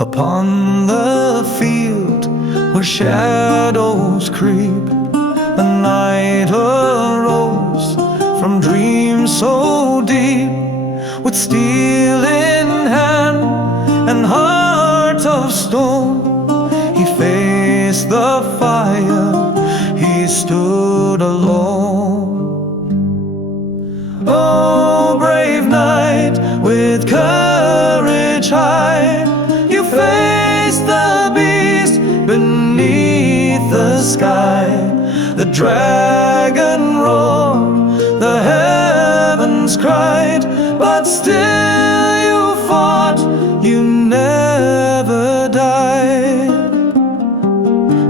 Upon the field where shadows creep, the night arose from dreams so deep. With steel in hand and heart of stone, he faced the fire, he stood alone. Oh, brave knight, with courage high, you faced the beast beneath the sky. The dragon roared, the heavens cried, but still you fought, you never died.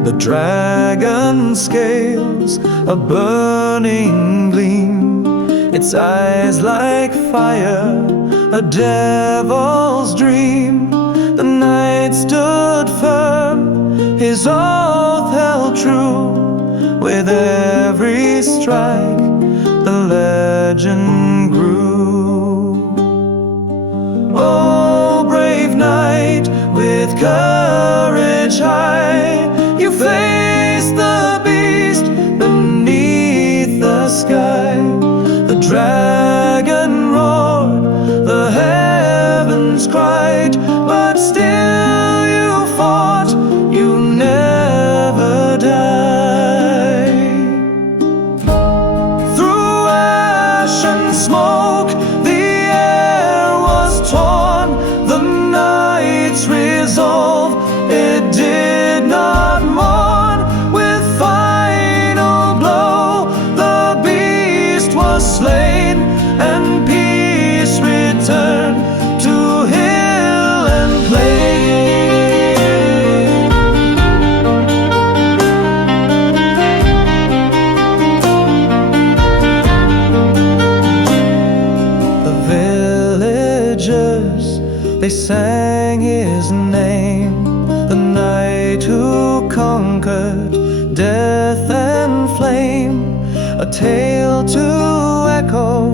The dragon's scales, a burning gleam, its eyes like fire, a devil's dream. The knight stood firm, his oath held true. With every strike, the legend grew. Oh, brave knight, with courage high, you faced the beast beneath the sky. The dragon roared, the heavens cried, but still you fought, you never died. Through ash and smoke, the air was torn. The knight's resolve, it did not mourn. With final blow, the beast was slain, and peace returned to hill and plain. The villagers, they sang his name, the knight who conquered death and flame. A tale to echo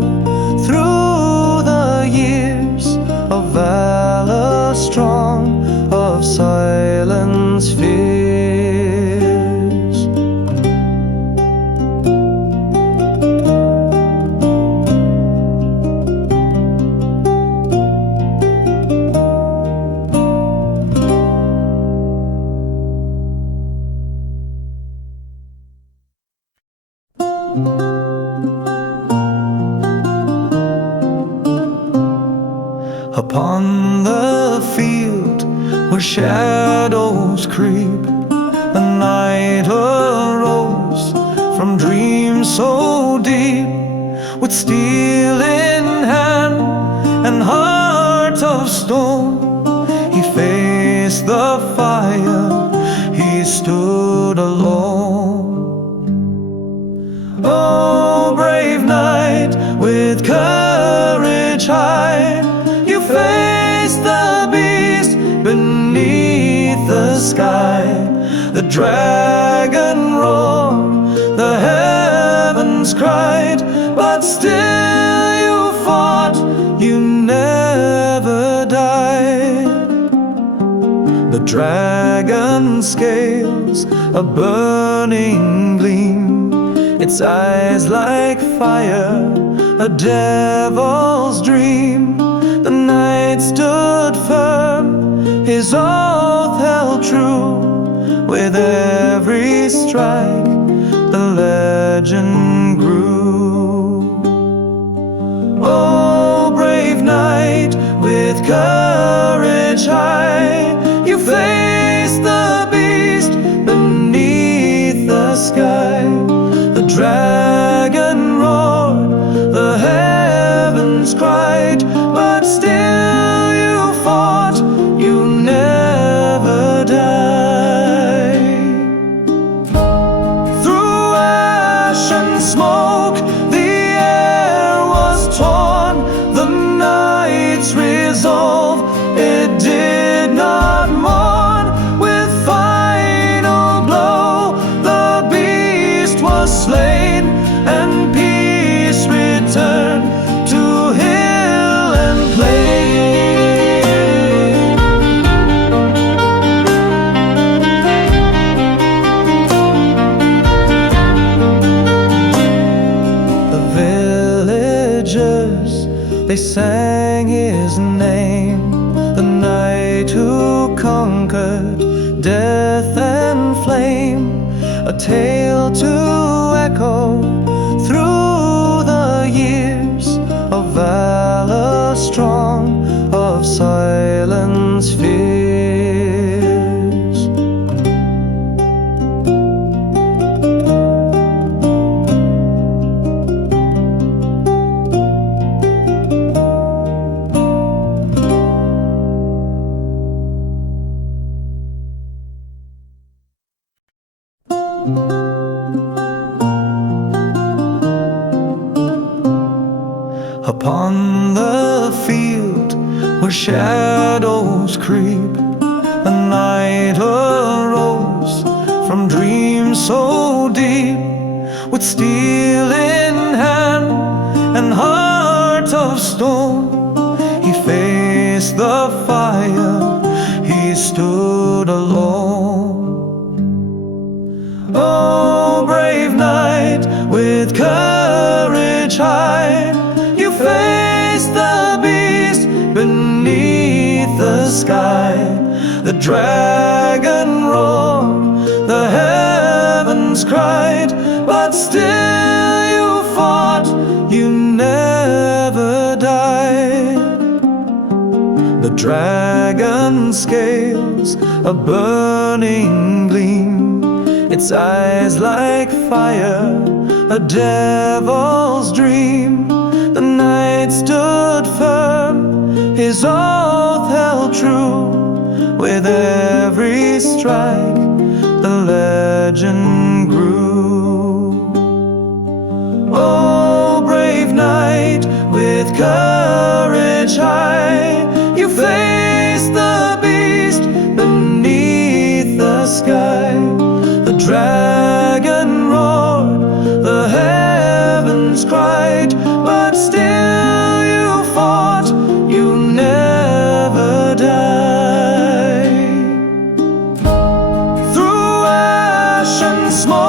through the years, of valor strong, of silence fierce. Upon the field where shadows creep, the night arose from dreams so deep. With steel in hand and heart of stone, he faced the fire, he stood alone. Oh, brave knight, with courage high, you faced the beast beneath the sky. The dragon roared, the heavens cried, but still you fought, you never died. The dragon's scales, a burning gleam, its eyes like fire, a devil's dream. The knight stood firm, his oath held true. With every strike, the legend grew. Oh, brave knight, with courage high, you faced the beast beneath the sky. The dragon roared, the heavens cried, but still you fought, you never died. Through ash and smoke, the air was torn. The knight's resolve, it did not mourn. With final blow, the beast was slain, and peace returned villagers, they sang his name, the knight who conquered death and flame, a tale to echo through the years, of valor strong, of silence fierce. Upon the field where shadows creep, a knight arose from dreams so deep. With steel in hand and heart of stone, he faced the fire, he stood alone. Oh, brave knight, with courage high, you faced the beast beneath the sky. The dragon roared, the heavens cried, but still you fought, you never died. The dragon's scales, a burning gleam, its eyes like fire, a devil's dream. The knight stood firm, his oath held true. With every strike, the legend grew. Oh, brave knight, with courage high, you faced the beast beneath the sky. The dragon roared, the heavens cried, but still you fought, you never died. Through ash and smoke,